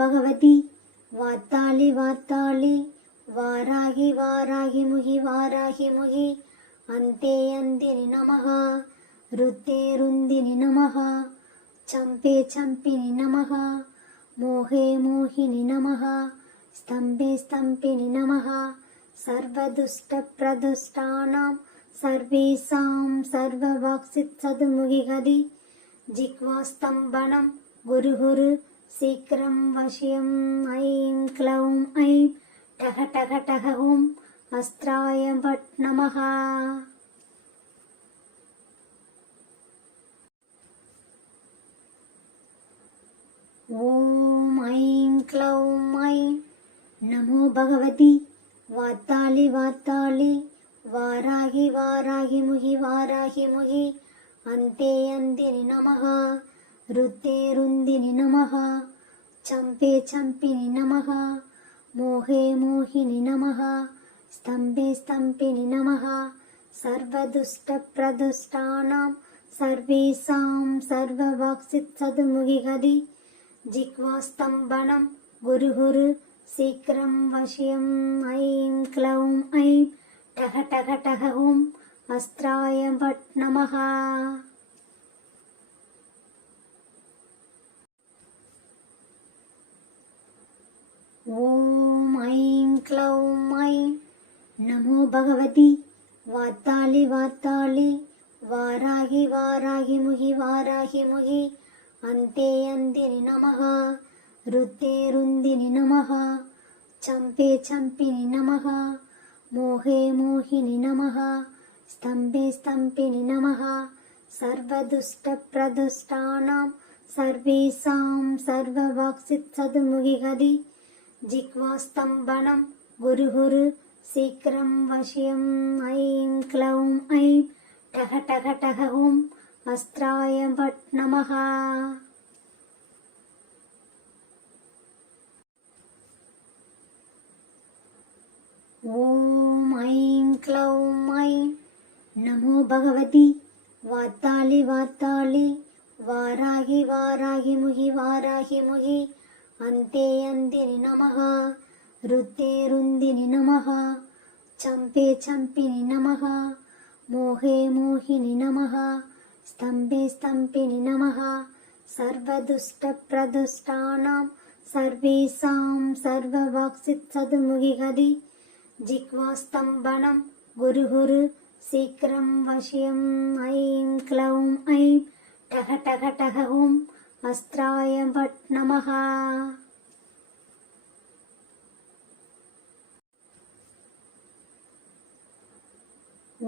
भगवति वार्तालि वार्तालि वाराहि वाराहि मुहि वाराहि मुहि अन्ते अन्दिनि नमः रुद्रे रुन्दिनि नमः चम्पे चम्पिनि नमः मोहे मोहिनि नमः स्तम्भे स्तम्भिनि नमः सर्वदुष्टप्रदुष्टानां सर्वेषां सर्ववाक्सित्सद्मुगिगदि जिह्वास्तम्भनं गुरुहुरु शीघ्रं वश्यं ऐं क्लौं ऐं टः टः टः ॐ अस्त्राय भट् नमः। ॐ ऐं क्लौं ऐं नमो भगवति वार्तालि वार्तालि वाराहि वाराहि मुहि वाराहि मुहि अन्ते अन्दिनि नमः रुद्रे रुन्दिनि नमः चम्पे चम्पिनि नमः मोहे मोहिनि नमः स्तम्भे स्तम्भिनि नमः सर्वदुष्टप्रदुष्टानां सर्वेषां सर्ववाक्सित्सद्मुगिगदि जिह्वास्तम्भनं गुरुहुरु शीघ्रं वश्यं ऐं क्लौं ऐं टः टः टः ॐ अस्त्राय भट् नमः। ॐ ऐं क्लौं ऐं नमो भगवति वार्तालि वार्तालि वाराहि वाराहि मुहि वाराहि मुहि अन्ते अन्दिनि नमः रुद्रे रुन्दिनि नमः चम्पे चम्पिनि नमः मोहे मोहिनि नमः स्तम्भे स्तम्भिनि नमः सर्वदुष्टप्रदुष्टानां सर्वेषां सर्ववाक्सित्सद्मुगिगदि जिह्वास्तम्भनं गुरुहुरु शीघ्रं वश्यं ऐं क्लौं ऐं टः टः टः ॐ अस्त्राय भट् नमः। ॐ ऐं क्लौं ऐं नमो भगवति वार्तालि वार्तालि वाराहि वाराहि मुहि वाराहि मुहि अन्ते अन्दिनि नमः रुद्रे रुन्दिनि नमः चम्पे चम्पिनि नमः मोहे मोहिनि नमः स्तम्भे स्तम्भिनि नमः सर्वदुष्टप्रदुष्टानां सर्वेषां सर्ववाक्सित्सद्मुगिगदि जिह्वास्तम्भनं गुरुहुरु शीघ्रं वश्यं ऐं क्लौं ऐं टः टः टः ॐ अस्त्राय भट् नमः। ॐ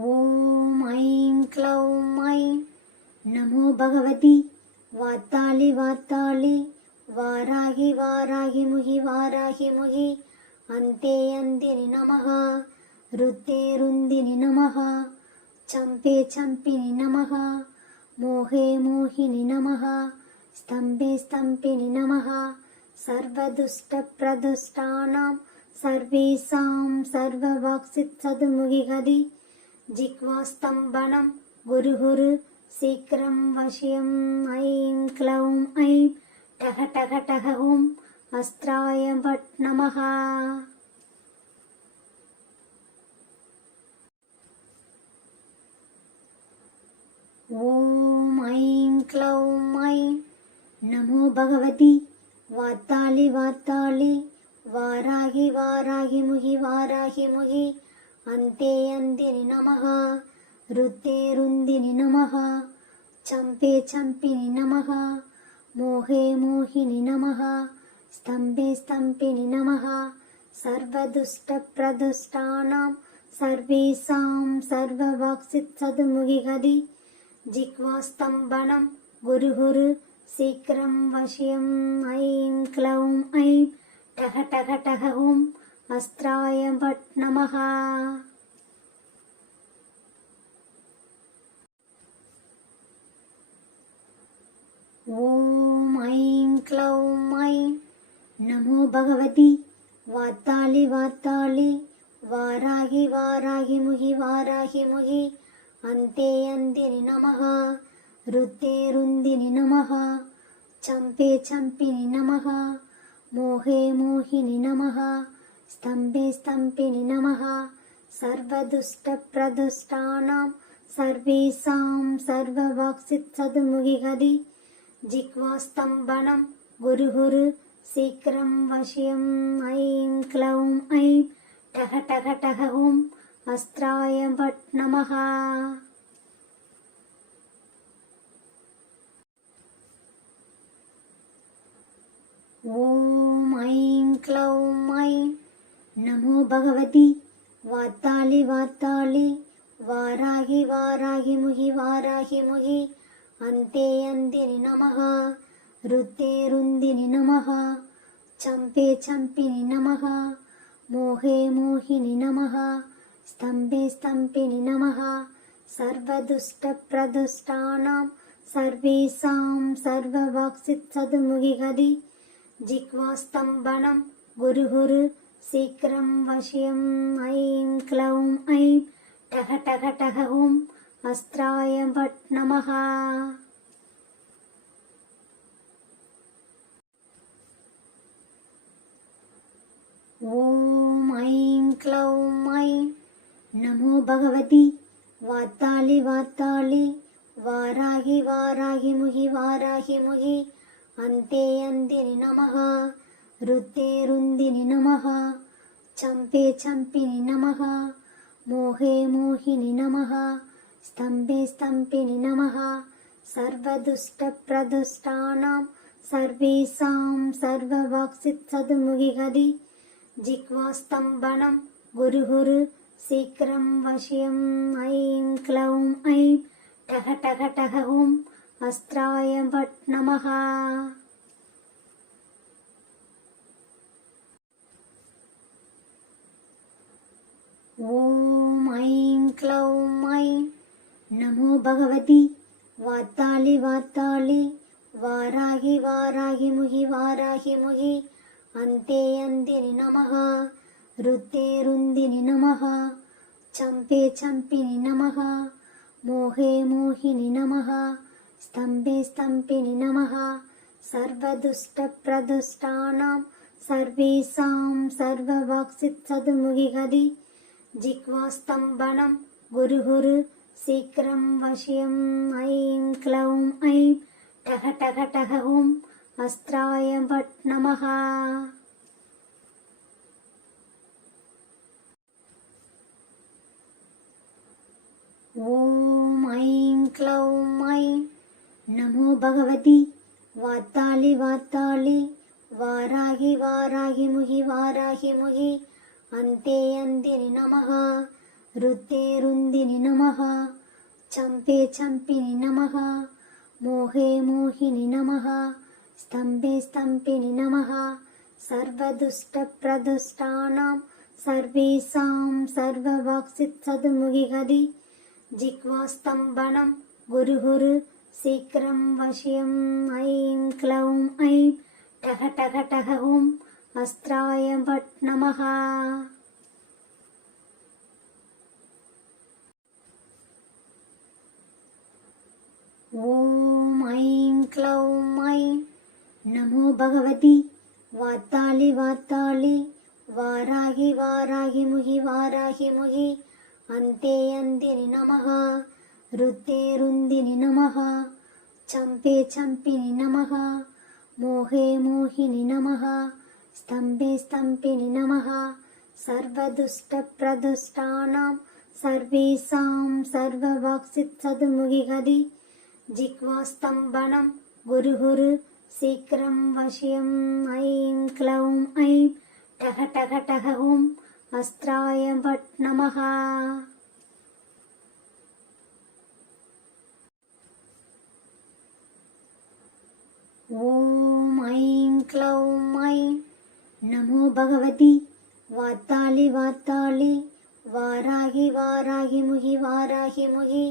ऐं क्लौं ऐं नमो भगवति वार्तालि वार्तालि वाराहि वाराहि मुहि वाराहि मुहि अन्ते अन्दिनि नमः रुद्रे रुन्दिनि नमः चम्पे चम्पिनि नमः मोहे मोहिनि नमः स्तम्भे स्तम्भिनि नमः सर्वदुष्टप्रदुष्टानां सर्वेषां सर्ववाक्सित्सद्मुगिगदि जिह्वास्तम्भनं गुरुहुरु शीघ्रं वश्यं ऐं क्लौं ऐं टः टः टः ॐ अस्त्राय भट् नमः। ॐ ऐं क्लौं ऐं नमो भगवति वार्तालि वार्तालि वाराहि वाराहि मुहि वाराहि मुहि अन्ते अन्दिनि नमः रुद्रे रुन्दिनि नमः चम्पे चम्पिनि नमः मोहे मोहिनि नमः स्तम्भे स्तम्भिनि नमः सर्वदुष्टप्रदुष्टानां सर्वेषां सर्ववाक्सित्सद्मुगिगदि जिह्वास्तम्भनं गुरुहुरु शीघ्रं वश्यं ऐं क्लौं ऐं टः टः टः ॐ अस्त्राय भट् नमः। ॐ ऐं क्लौं ऐं नमो भगवति वार्तालि वार्तालि वाराहि वाराहि मुहि वाराहि मुहि अन्ते अन्दिनि नमः रुद्रे रुन्दिनि नमः चम्पे चम्पिनि नमः मोहे मोहिनि नमः स्तम्भे स्तम्भिनि नमः सर्वदुष्टप्रदुष्टानां सर्वेषां सर्ववाक्सित्सद्मुखिगदि जिह्वास्तम्भनं गुरुहुरु शीघ्रं वश्यम् ऐं क्लौं ऐं टः टः टः ॐ अस्त्राय भट् नमः। ॐ ऐं क्लौं ऐं नमो भगवति वातालि वातालि वाराहि वाराहि मुहि वाराहि मुहि अन्ते अन्दिनि नमः रुद्रे रुन्दिनि नमः चम्पे चम्पिनि नमः मोहे मोहिनि नमः स्तम्भे स्तम्भिनि नमः सर्वदुष्टप्रदुष्टानां सर्वेषां सर्ववाक्सित्सद्मुखिगदि जिह्वास्तम्भनं गुरुहुरु शीघ्रं वश्यम् ऐं क्लौं ऐं टः टः टः ॐ अस्त्राय भट् नमः। ॐ ऐं क्लौं ऐं नमो भगवति वातालि वातालि वाराहि वाराहि मुहि वाराहि मुहि अन्ते अन्दिनि नमः रुद्रे रुन्दिनि नमः चम्पे चम्पिनि नमः मोहे मोहिनि नमः स्तम्भे स्तम्भिनि नमः सर्वदुष्टप्रदुष्टानां सर्वेषां सर्ववाक्सित्सद्मुखिगदि जिह्वास्तम्भनं गुरुहुरु शीघ्रं वश्यम् ऐं क्लौं ऐं टः टः टः ॐ अस्त्राय भट् नमः। ॐ ऐं क्लौं ऐं नमो भगवति वातालि वातालि वाराहि वाराहि मुहि वाराहि मुहि अन्ते अन्दिनि नमः रुद्रे रुन्दिनि नमः चम्पे चम्पिनि नमः मोहे मोहिनि नमः स्तम्भे स्तम्भिनि नमः सर्वदुष्टप्रदुष्टानां सर्वेषां सर्ववाक्सित्सद्मुखिगदि जिह्वास्तम्भनं गुरुहुरु शीघ्रं वश्यम् ऐं क्लौं ऐं टः टः टः ॐ अस्त्राय भट् नमः। ॐ ऐं क्लौं ऐं नमो भगवति वातालि वातालि वाराहि वाराहि मुहि वाराहि मुहि अन्ते अन्दिनि नमः रुद्रे रुन्दिनि नमः चम्पे चम्पिनि नमः मोहे मोहिनि नमः स्तम्भे स्तम्भिनि नमः सर्वदुष्टप्रदुष्टानां सर्वेषां सर्ववाक्सित्सद्मुखिगदि जिह्वास्तम्भनं गुरुहुरु शीघ्रं वश्यम् ऐं क्लौं ऐं टः टः टः ॐ अस्त्राय भट् नमः। ॐ ऐं क्लौं ऐं नमो भगवति वातालि वातालि वाराहि वाराहि मुहि वाराहि मुहि अन्ते अन्दिनि नमः रुद्रे रुन्दिनि नमः चम्पे चम्पिनि नमः मोहे मोहिनि नमः स्तम्भे स्तम्भिनि नमः सर्वदुष्टप्रदुष्टानां सर्वेषां सर्ववाक्सित्सद्मुखिगदि जिह्वास्तम्भनं गुरुहुरु शीघ्रं वश्यम् ऐं क्लौं ऐं टः टः टः ॐ अस्त्राय भट् नमः। ॐ ऐं क्लौं ऐं नमो भगवति वातालि वातालि वाराहि वाराहि मुहि वाराहि मुहि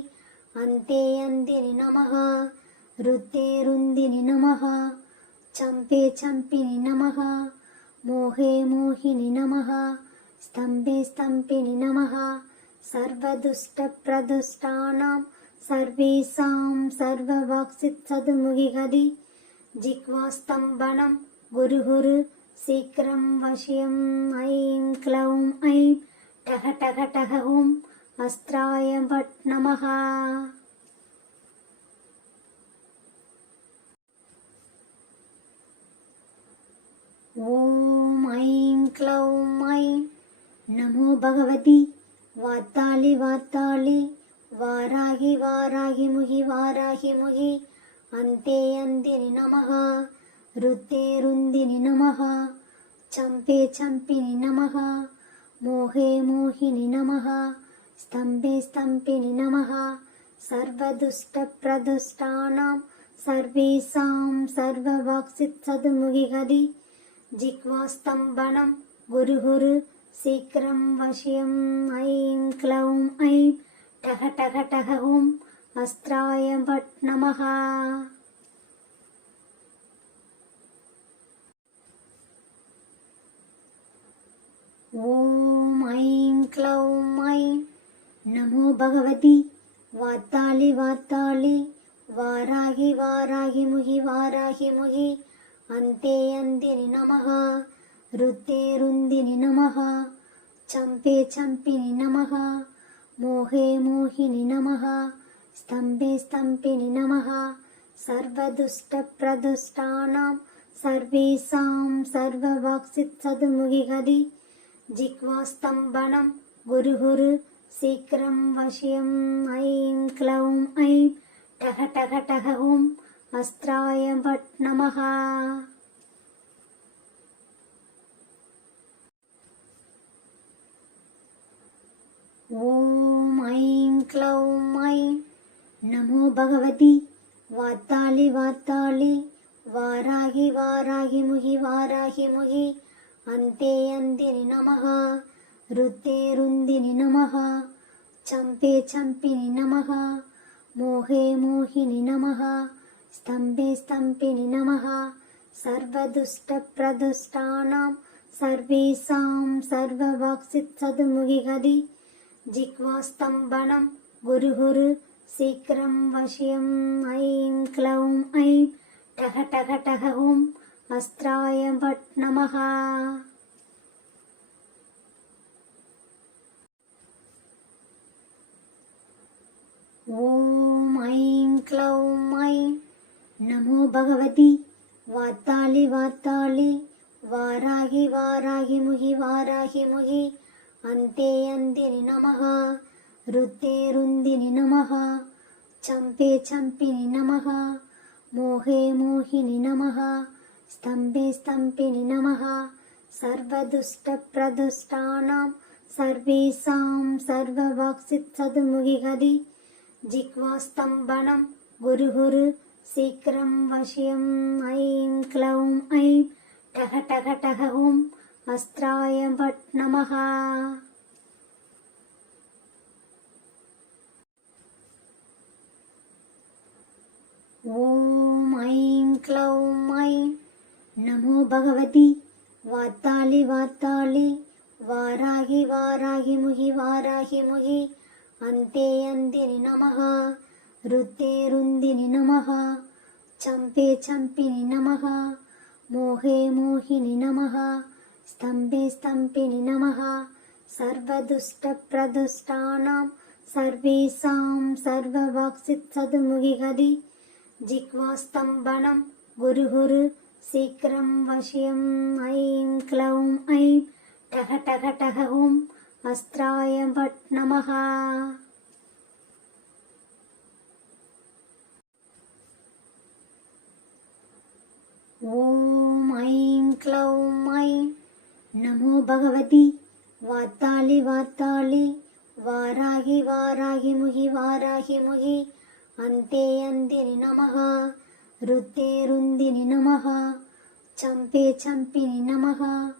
अन्ते अन्दिनि नमः रुद्रे रुन्दिनि नमः चम्पे चम्पिनि नमः मोहे मोहिनि नमः स्तम्भे स्तम्भिनि नमः सर्वदुष्टप्रदुष्टानां सर्वेषां सर्ववाक्सित्सद्मुखिगदि जिह्वास्तम्भनं गुरुहुरु शीघ्रं वश्यं ऐं क्लौं ऐं टः टः टः हुं अस्त्राय भट् नमः। ॐ ऐं क्लौं ऐं नमो भगवति वातालि वातालि वाराहि वाराहि मुहि वाराहि मुहि अन्ते अन्दिनि नमः। रुद्रे रुन्दिनि नमः। चम्पे चम्पिनि नमः। मोहे मोहिनि नमः। स्तम्भे स्तम्भिनि नमः। सर्वदुष्टप्रदुष्टानां सर्वेषां सर्ववाक्सित्सद्मुखिगदि जिह्वास्तम्भनं गुरुहुरु शीघ्रं वश्यं ऐं क्लौं ऐं टः टः टः हुं अस्त्राय भट् नमः। ॐ ऐं क्लौं ऐं नमो भगवति वातालि वातालि वाराहि वाराहि मुहि वाराहि मुहि अन्ते अन्दिनि नमः। रुद्रे रुन्दिनि नमः। चम्पे चम्पिनि नमः। मोहे मोहिनि नमः। स्तम्भे स्तम्भिनि नमः। सर्वदुष्टप्रदुष्टानां सर्वेषां सर्ववाक्सित्सद्मुखिगदि जिह्वास्तम्भनं गुरुहुरु शीघ्रं वश्यं ऐं क्लौं ऐं टः टः टः हुं अस्त्राय भट् नमः। ॐ ऐं क्लौं ऐं नमो भगवति वातालि वातालि वाराहि वाराहि मुहि वाराहि मुहि अन्ते अन्दिनि नमः। रुद्रे रुन्दिनि नमः। चम्पे चम्पिनि नमः। मोहे मोहिनि नमः। स्तम्भे स्तम्भिनि नमः। सर्वदुष्टप्रदुष्टानां सर्वेषां सर्ववाक्सित्सद्मुखिगदि जिह्वास्तम्भनं गुरुहुरु शीघ्रं वश्यं ऐं क्लौं ऐं टः टः टः हुं अस्त्राय भट् नमः। ॐ ऐं क्लौं ऐं नमो भगवति वातालि वातालि वाराहि वाराहि मुहि वाराहि मुहि अन्ते अन्दिनि नमः। रुद्रे रुन्दिनि नमः। चम्पे चम्पिनि नमः। मोहे मोहिनि नमः। स्तम्भे स्तम्भिनि नमः। सर्वदुष्टप्रदुष्टानां सर्वेषां सर्ववाक्सित्सद्मुखिगदि जिह्वास्तम्भनं गुरुहुरु शीघ्रं वश्यं ऐं क्लौं ऐं टः टः टः हुं अस्त्राय भट् नमः। ॐ ऐं क्लौं ऐं नमो भगवति वातालि वातालि वाराहि वाराहि मुहि वाराहि मुहि अन्ते अन्दिनि नमः। रुद्रे रुन्दिनि नमः। चम्पे चम्पिनि नमः। मोहे मोहिनि नमः। स्तम्भे स्तम्भिनि नमः। सर्वदुष्टप्रदुष्टानां सर्वेषां सर्ववाक्सित्सद्मुखिगदि जिह्वास्तम्भनं गुरुहुरु शीघ्रं वश्यं ऐं क्लौं ऐं टः टः टः हुं अस्त्राय भट् नमः। ॐ ऐं क्लौं ऐं नमो भगवति वातालि वातालि वाराहि वाराहि मुहि वाराहि मुहि अन्ते अन्दिनि नमः। रुद्रे रुन्दिनि नमः। चम्पे चम्पिनि नमः।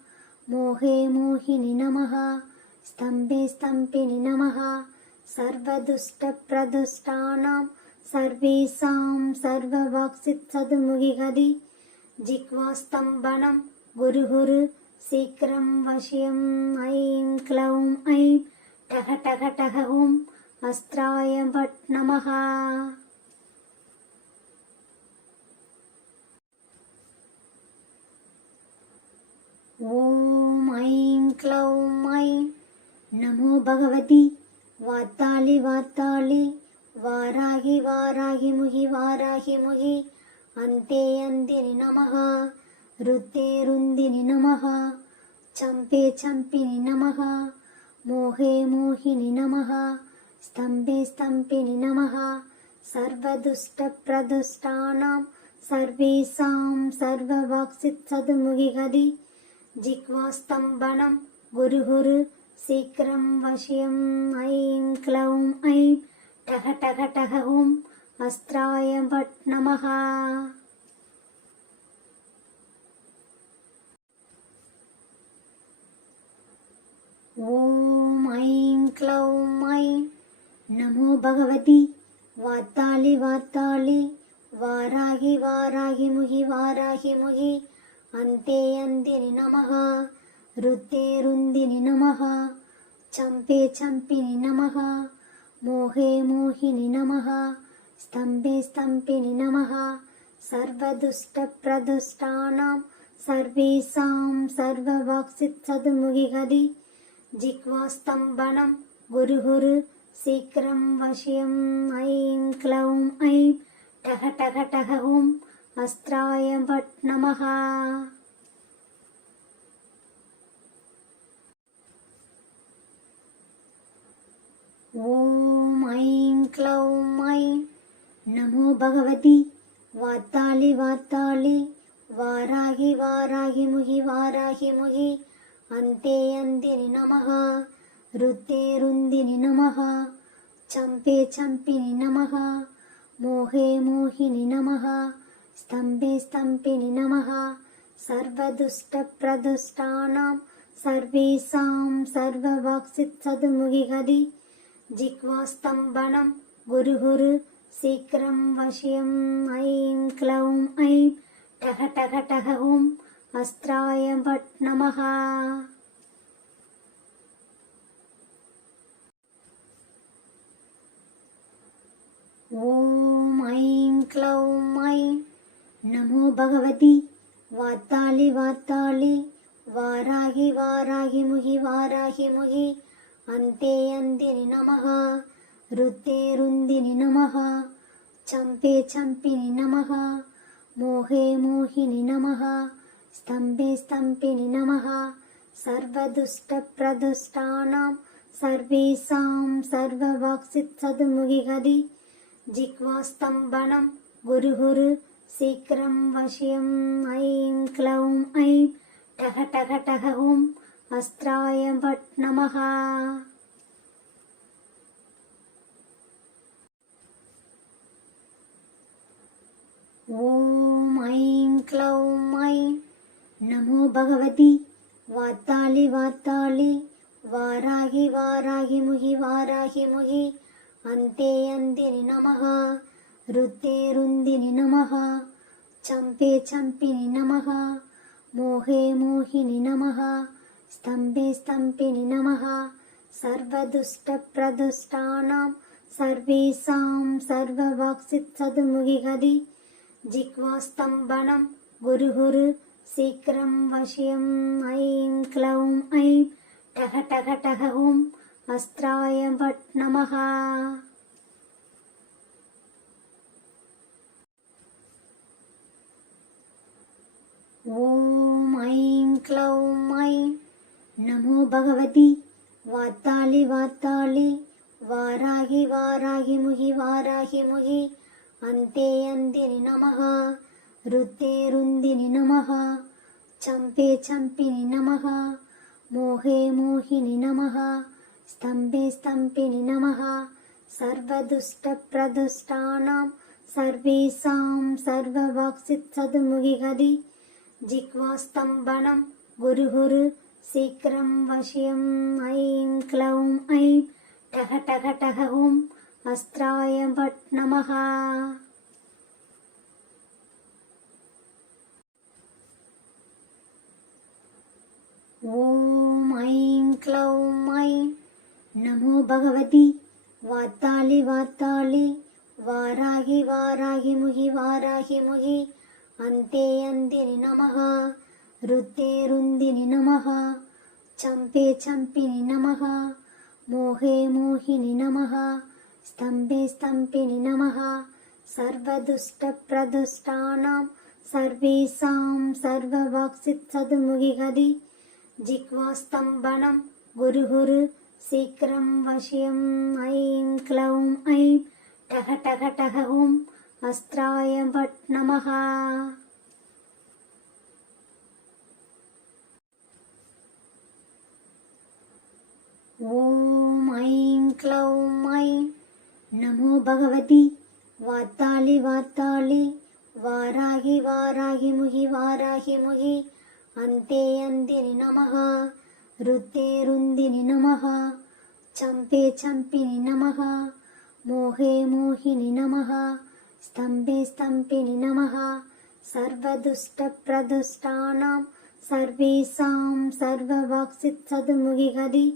मोहे मोहिनि नमः। स्तम्भे स्तम्भिनि नमः। सर्वदुष्टप्रदुष्टानां सर्वेषां सर्ववाक्सित्सद्मुखिगदि जिह्वास्तम्भनं गुरुहुरु शीघ्रं वश्यं ऐं क्लौं ऐं टः टः टः हुं अस्त्राय भट् नमः। ॐ ऐं क्लौं ऐं नमो भगवति वातालि वातालि वाराहि वाराहि मुहि वाराहि मुहि अन्ते अन्दिनि नमः रुद्रे रुन्दिनि नमः चम्पे चम्पिनि नमः मोहे मोहिनि नमः स्तम्भे स्तम्भिनि नमः सर्वदुष्टप्रदुष्टानां सर्वेषां सर्ववाक्सित्सद्मुखिगदि जिह्वास्तम्भनं गुरुहुरु शीघ्रं वश्यं ऐं क्लौं ऐं टः टः टः ॐ अस्त्राय भट् नमः। ॐ ऐं क्लौं ऐं नमो भगवति वातालि वातालि वाराहि वाराहि मुहि वाराहि मुहि अन्ते अन्दिनि नमः रुद्रे रुन्दिनि नमः चम्पे चम्पिनि नमः मोहे मोहिनि नमः स्तम्भे स्तम्भिनि नमः सर्वदुष्टप्रदुष्टानां सर्वेषां सर्ववाक्सित्सद्मुखिगदि जिह्वास्तम्भनं गुरुहुरु शीघ्रं वश्यं ऐं क्लौं ऐं टः टः टः ॐ अस्त्राय भट् नमः। ॐ ऐं क्लौं ऐं नमो भगवति वातालि वातालि वाराहि वाराहि मुहि वाराहि मुहि अन्ते अन्दिनि नमः रुद्रे रुन्दिनि नमः चम्पे चम्पिनि नमः मोहे मोहिनि नमः स्तम्भे स्तम्भिनि नमः सर्वदुष्टप्रदुष्टानां सर्वेषां सर्ववाक्सित्सद्मुखिगदि जिह्वास्तम्भनं गुरुहुरु शीघ्रं वश्यं ऐं क्लौं ऐं टः टः टः ॐ अस्त्राय भट् नमः। ॐ ऐं क्लौं ऐं नमो भगवति वातालि वातालि वाराहि वाराहि मुहि वाराहि मुहि अन्ते अन्दिनि नमः रुद्रे रुन्दिनि नमः चम्पे चम्पिनि नमः मोहे मोहिनि नमः स्तम्भे स्तम्भिनि नमः सर्वदुष्टप्रदुष्टानां सर्वेषां सर्ववाक्सित्सद्मुखिगदि जिह्वास्तम्भनं गुरुहुरु शीघ्रं वश्यं ऐं क्लौं ऐं टः टः टः ॐ अस्त्राय भट् नमः। ॐ ऐं क्लौं ऐं नमो भगवति वातालि वातालि वाराहि वाराहि मुहि वाराहि मुहि अन्ते अन्दिनि नमः रुद्रे रुन्दिनि नमः चम्पे चम्पिनि नमः मोहे मोहिनि नमः स्तम्भे स्तम्भिनि नमः सर्वदुष्टप्रदुष्टानां सर्वेषां सर्ववाक्सित्सद्मुखिगदि जिह्वास्तम्भनं गुरुहुरु शीघ्रं वश्यं ऐं क्लौं ऐं टः टः टः ॐ अस्त्राय भट् नमः। ॐ ऐं क्लौं ऐं नमो भगवति वातालि वातालि वाराहि वाराहि मुहि वाराहि मुहि अन्ते अन्दिनि नमः रुद्रे रुन्दिनि नमः चम्पे चम्पिनि नमः मोहे मोहिनि नमः स्तम्भे स्तम्भिनि नमः सर्वदुष्टप्रदुष्टानां सर्वेषां सर्ववाक्सित्सद्मुखिगदि जिह्वास्तम्भनं गुरुहुरु शीघ्रं वश्यं ऐं क्लौं ऐं टः टः टः ॐ अस्त्राय भट् नमः। ॐ ऐं क्लौं ऐं नमो भगवति वातालि वातालि वाराहि वाराहि मुहि वाराहि मुहि अन्ते अन्दिनि नमः ருத்தே ருந்தினி நமः சம்பே சம்பினி நமः மோகே மோகினி நமः ஸ்தம்பே ஸ்தம்பினி நமः சர்வதுஷ்ட பிரதுஷ்டானாம் சர்வேஷாம் சர்வவாக்சித் சதுமுகிகதி ஜிக்வாஸ்தம்பனம் குரு குரு சீக்கிரம் வசியம் ஐம் க்ளௌம் ஐம் டக டக டக ஓம் அஸ்திராய பட் நமः. ஓம் ஐம் க்ளௌம் ஐம் நமோ பகவதி வாத்தாளி வாத்தாளி வாராகி வாராகி முகி வாராகி முகி அந்தே அந்தினி நமः ருத்தே ருந்தினி நமः சம்பே சம்பினி நமः மோகே மோகினி நமः ஸ்தம்பே ஸ்தம்பினி நமः சர்வதுஷ்ட பிரதுஷ்டானாம் சர்வேஷாம் சர்வவாக்சித் சதுமுகிகதி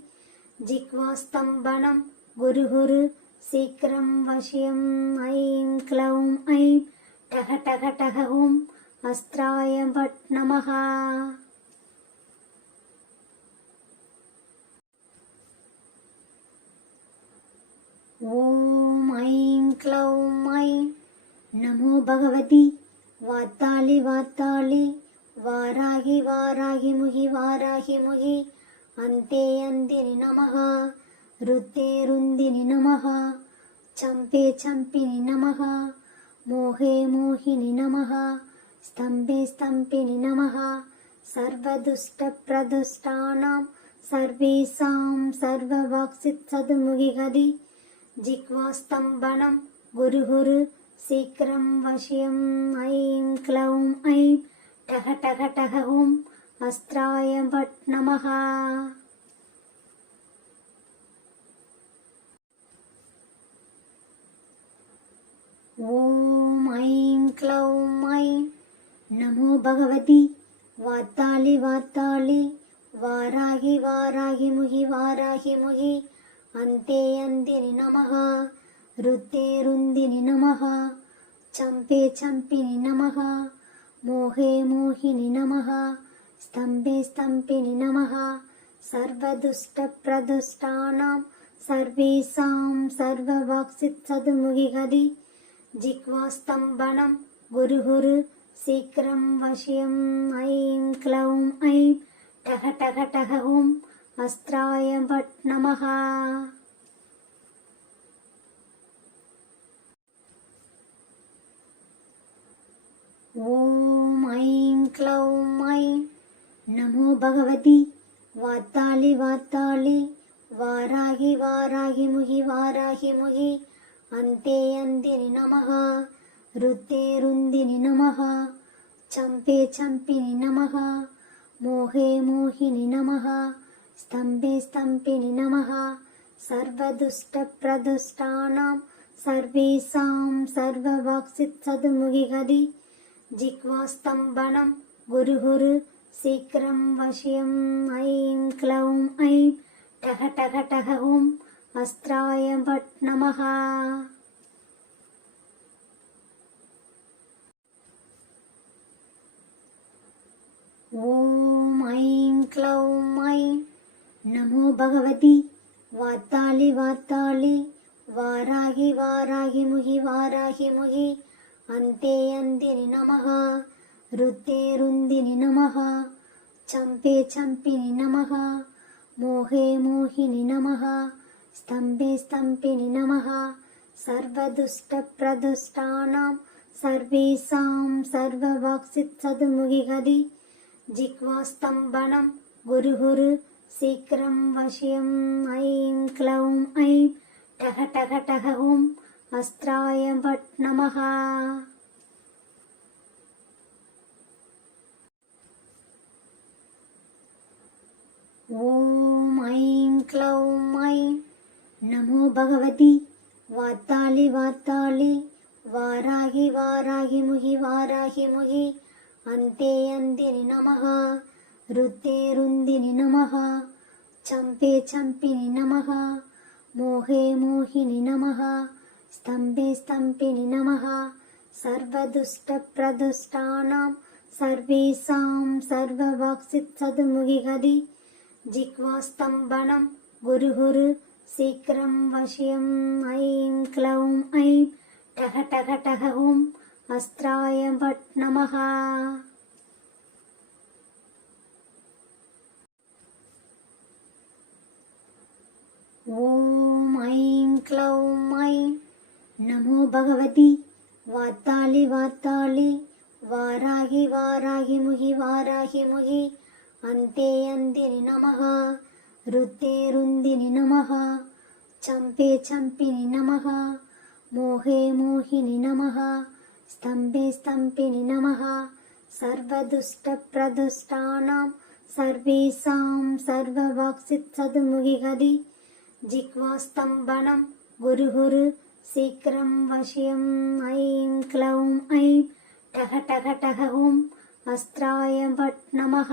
ஜிக்வாஸ்தம்பனம் குரு குரு சீக்கிரம் வசியம் ஐம் க்ளௌம் ஐம் டக டக டக ஓம் அஸ்திராய பட் நமः. ஓம் ஐம் க்ளௌம் ஐம் நமோ பகவதி வாத்தாளி வாத்தாளி வாராகி வாராகி முகி வாராகி முகி அந்தே அந்தினி நமः ருத்தே ருந்தினி நமः சம்பே சம்பினி நமः மோகே மோகினி நமः ஸ்தம்பே ஸ்தம்பினி நமः சர்வதுஷ்ட பிரதுஷ்டானாம் சர்வேஷாம் சர்வவாக்சித் சதுமுகிகதி ஜிக்வாஸ்தம்பனம் குரு குரு சீக்கிரம் வசியம் ஐம் க்ளௌம் ஐம் டக டக டக ஓம் அஸ்திராய பட் நமः. ஓம் ஐம் க்ளௌம் ஐம் நமோ பகவதி வாத்தாளி வாத்தாளி வாராகி வாராகி முகி வாராகி முகி அந்தே அந்தினி நமः ருத்தே ருந்தினி நமः சம்பே சம்பினி நமः மோகே மோகினி நமः ஸ்தம்பே ஸ்தம்பினி நமः சர்வதுஷ்ட பிரதுஷ்டானாம் சர்வேஷாம் சர்வவாக்சித் சதுமுகிகதி ஜிக்வாஸ்தம்பனம் குரு குரு சீக்கிரம் வசியம் ஐம் க்ளௌம் ஐம் டக டக டக ஓம் அஸ்திராய பட் நமः. ஓம் ஐம் க்ளௌம் ஐம் நமோ பகவதி வாத்தாளி வாத்தாளி வாராகி வாராகி முகி வாராகி முகி அந்தே அந்தினி நமः ருத்தே ருந்தினி நமः சம்பே சம்பினி நமः மோகே மோகினி நமः ஸ்தம்பே ஸ்தம்பினி நமः சர்வதுஷ்ட பிரதுஷ்டானாம் சர்வேஷாம் சர்வவாக்சித் சதுமுகிகதி ஜிக்வாஸ்தம்பனம் குரு குரு சீக்கிரம் வசியம் ஐம் க்ளௌம் ஐம் டக டக டக ஓம் அஸ்திராய பட் நமः. ஓம் ஐம் க்ளௌம் ஐம் நமோ பகவதி வாத்தாளி வாத்தாளி வாராகி வாராகி முகி வாராகி முகி அந்தே அந்தினி நமः ருத்தே ருந்தினி நமः சம்பே சம்பினி நமः மோகே மோகினி நமः ஸ்தம்பே ஸ்தம்பினி நமः சர்வதுஷ்ட பிரதுஷ்டானாம் சர்வேஷாம் சர்வவாக்சித் சதுமுகிகதி ஜிக்வாஸ்தம்பனம் குரு குரு சீக்கிரம் வசியம் ஐம் க்ளௌம் ஐம் டக டக டக ஓம் அஸ்திராய பட் நமः. ஓம் ஐம் க்ளௌம் ஐம் நமோ பகவதி வாத்தாளி வாத்தாளி வாராகி வாராகி முகி வாராகி முகி அந்தே அந்தினி நமः ருத்தே ருந்தினி நமः சம்பே சம்பினி நமः மோகே மோகினி நமः ஸ்தம்பே ஸ்தம்பினி நமः சர்வதுஷ்ட பிரதுஷ்டானாம் सर्वेषां सर्ववाक्सित्सद्मुखिगति जिह्वास्तम्भनं गुरुहुरु शीघ्रं वश्यम् ऐं क्लौं ऐं टः टः टः ॐ अस्त्राय भट् नमः। ॐ ऐं क्लौं ऐं नमो भगवति वातालि वातालि वाराहि वाराहि मुहि वाराहि मुहि अन्ते अन्दिनि नमः रुद्रे रुन्दिनि नमः चम्पे चम्पिनि नमः मोहे मोहिनि नमः स्तम्भे स्तम्भिनि नमः सर्वदुष्टप्रदुष्टानां सर्वेषां सर्ववाक्सित्सद्मुखिगति जिह्वास्तम्भनं गुरुहुरु शीघ्रं वश्यम् ऐं क्लौं ऐं टः टः टः ॐ अस्त्राय भट् नमः।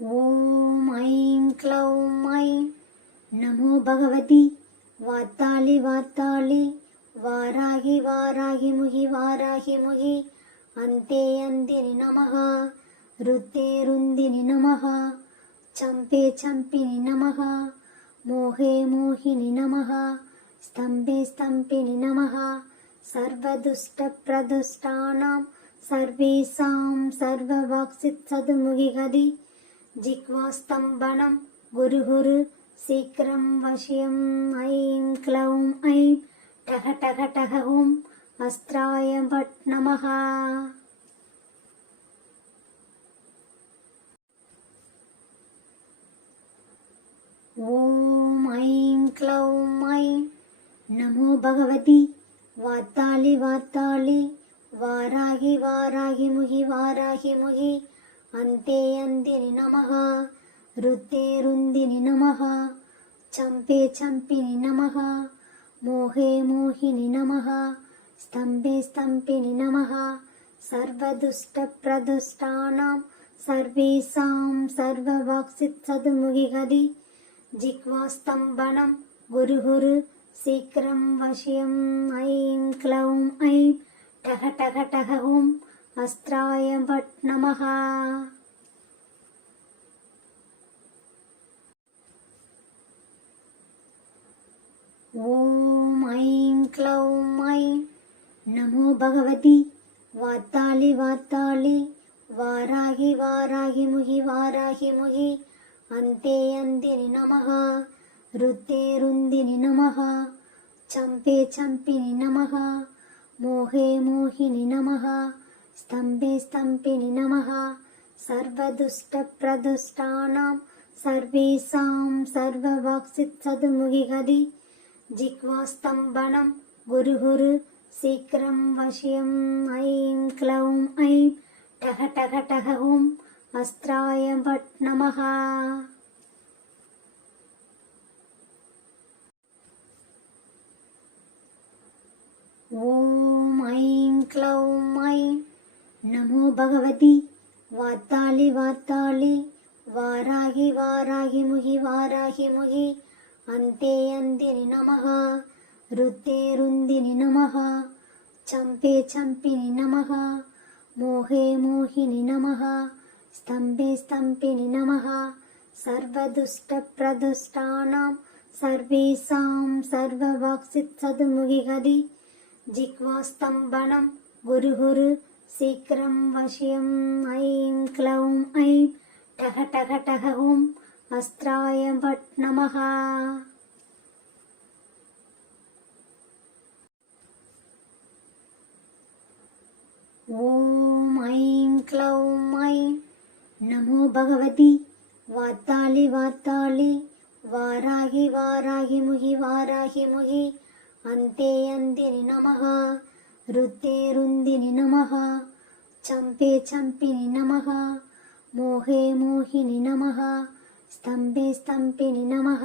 ॐ ऐं क्लौं ऐं नमो भगवति वातालि वातालि वाराहि वाराहि मुहि वाराहि मुहि अन्ते अन्दिनि नमः रुद्रे रुन्दिनि नमः चम्पे चम्पिनि नमः मोहे मोहिनि नमः स्तम्भे स्तम्भिनि नमः सर्वदुष्टप्रदुष्टानां सर्वेषां सर्ववाक्सित्सद्मुखिगति जिह्वास्तम्भनं गुरुहुरु शीघ्रं वश्यम् ऐं क्लौं ऐं टः टः टः ॐ अस्त्राय भट् नमः। ॐ ऐं क्लौं ऐं नमो भगवति वातालि वातालि वाराहि वाराहि मुहि वाराहि मुहि अन्ते अन्दिनि नमः रुद्रे रुन्दिनि नमः चम्पे चम्पिनि नमः मोहे मोहिनि नमः स्तम्भे स्तम्भिनि नमः सर्वदुष्टप्रदुष्टानां सर्वेषां सर्ववाक्सित्सद्मुखिगति जिह्वास्तम्भनं गुरुहुरु शीघ्रं वश्यम् ऐं क्लौं ऐं टः टः टः ॐ अस्त्राय भट् नमः। ॐ ऐं क्लौं ऐं नमो भगवति वातालि वातालि वाराहि वाराहि मुहि वाराहि मुहि अन्ते अन्दिनि नमः रुद्रे रुन्दिनि नमः चम्पे चम्पिनि नमः मोहे मोहिनि नमः स्तम्भे स्तम्भिनि नमः सर्वदुष्टप्रदुष्टानां सर्वेषां सर्ववाक्सित्सद्मुखिगति जिह्वास्तम्भनं गुरुहुरु शीघ्रं वश्यम् ऐं क्लौं ऐं टः टः टः ॐ अस्त्राय भट् नमः। ॐ ऐं क्लौं ऐं नमो भगवति वातालि वातालि वाराहि वाराहि मुहि वाराहि मुहि अन्ते अन्दिनि नमः रुद्रे रुन्दिनि नमः चम्पे चम्पिनि नमः मोहे मोहिनि नमः स्तम्भे स्तम्भिनि नमः सर्वदुष्टप्रदुष्टानां सर्वेषां सर्ववाक्सित्सद्मुखिगति जिह्वास्तम्भनं गुरुहुरु शीघ्रं वश्यम् ऐं क्लौं ऐं टः टः टः ॐ अस्त्राय भट् नमः। ॐ ऐं क्लौं ऐं नमो भगवति वातालि वातालि वाराहि वाराहि मुहि वाराहि मुहि अन्ते अन्दिनि नमः रुद्रे रुन्दिनि नमः चम्पे चम्पिनि नमः मोहे मोहिनि नमः स्तम्भे स्तम्भिनि नमः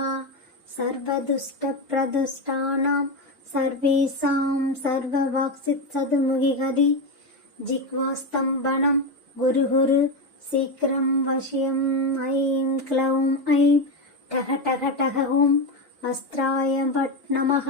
सर्वदुष्टप्रदुष्टानां सर्वेषां सर्ववाक्सित्सद्मुखिगति जिह्वास्तम्भनं गुरुहुरु शीघ्रं वश्यम् ऐं क्लौं ऐं टः टः टः ॐ अस्त्राय भट् नमः।